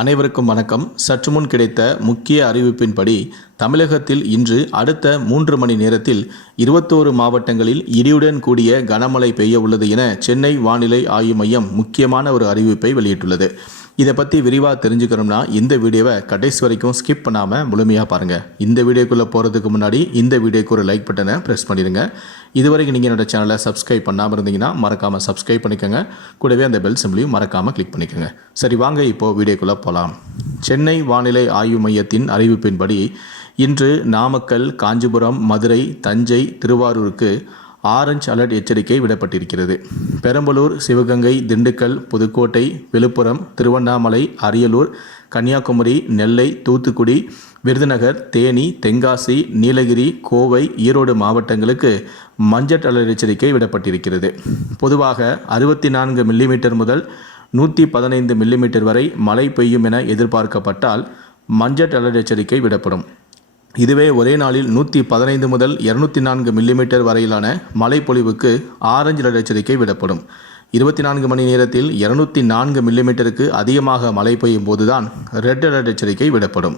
அனைவருக்கும் வணக்கம். சற்று முன் கிடைத்த முக்கிய அறிவிப்பின்படி தமிழகத்தில் இன்று அடுத்த மூன்று மணி நேரத்தில் இருபத்தோரு மாவட்டங்களில் இடியுடன் கூடிய கனமழை பெய்ய உள்ளது என சென்னை வானிலை ஆய்வு மையம் முக்கியமான ஒரு அறிவிப்பை வெளியிட்டுள்ளது. இதை பற்றி விரிவாக தெரிஞ்சுக்கணும்னா இந்த வீடியோவை கடைசி வரைக்கும் ஸ்கிப் பண்ணாமல் முழுமையாக பாருங்கள் இந்த வீடியோக்குள்ளே போகிறதுக்கு முன்னாடி இந்த வீடியோக்கு ஒரு லைக் பட்டனை ப்ரெஸ் பண்ணிடுங்க. இதுவரைக்கும் நீங்கள் என்னோட சேனலை சப்ஸ்கிரைப் பண்ணாமல் இருந்தீங்கன்னா மறக்காமல் சப்ஸ்கிரைப் பண்ணிக்கோங்க. கூடவே அந்த பெல் சிம்லையும் மறக்காமல் கிளிக் பண்ணிக்கோங்க. சரி வாங்க இப்போது வீடியோக்குள்ளே போகலாம் சென்னை வானிலை ஆய்வு மையத்தின் அறிவிப்பின்படி இன்று நாமக்கல் காஞ்சிபுரம் மதுரை தஞ்சை திருவாரூருக்கு ஆரஞ்ச் அலர்ட் எச்சரிக்கை விடப்பட்டிருக்கிறது. பெரம்பலூர் சிவகங்கை திண்டுக்கல் புதுக்கோட்டை விழுப்புரம் திருவண்ணாமலை அரியலூர் கன்னியாகுமரி நெல்லை தூத்துக்குடி விருதுநகர் தேனி தென்காசி நீலகிரி கோவை ஈரோடு மாவட்டங்களுக்கு மஞ்சள் அலர்ட் எச்சரிக்கை விடப்பட்டிருக்கிறது. பொதுவாக அறுபத்தி நான்கு மில்லிமீட்டர் முதல் நூற்றி பதினைந்து மில்லிமீட்டர் வரை மழை பெய்யும் என எதிர்பார்க்கப்பட்டால் மஞ்சள் அலர்ட் எச்சரிக்கை விடப்படும். இதுவே ஒரே நாளில் நூற்றி பதினைந்து முதல் இரநூத்தி நான்கு மில்லிமீட்டர் வரையிலான மழைப்பொழிவுக்கு ஆரஞ்சு அலர்ட் எச்சரிக்கை விடப்படும். இருபத்தி நான்கு மணி நேரத்தில் இருநூத்தி நான்கு மில்லிமீட்டருக்கு அதிகமாக மழை பெய்யும் போதுதான் ரெட் அலர்ட் எச்சரிக்கை விடப்படும்.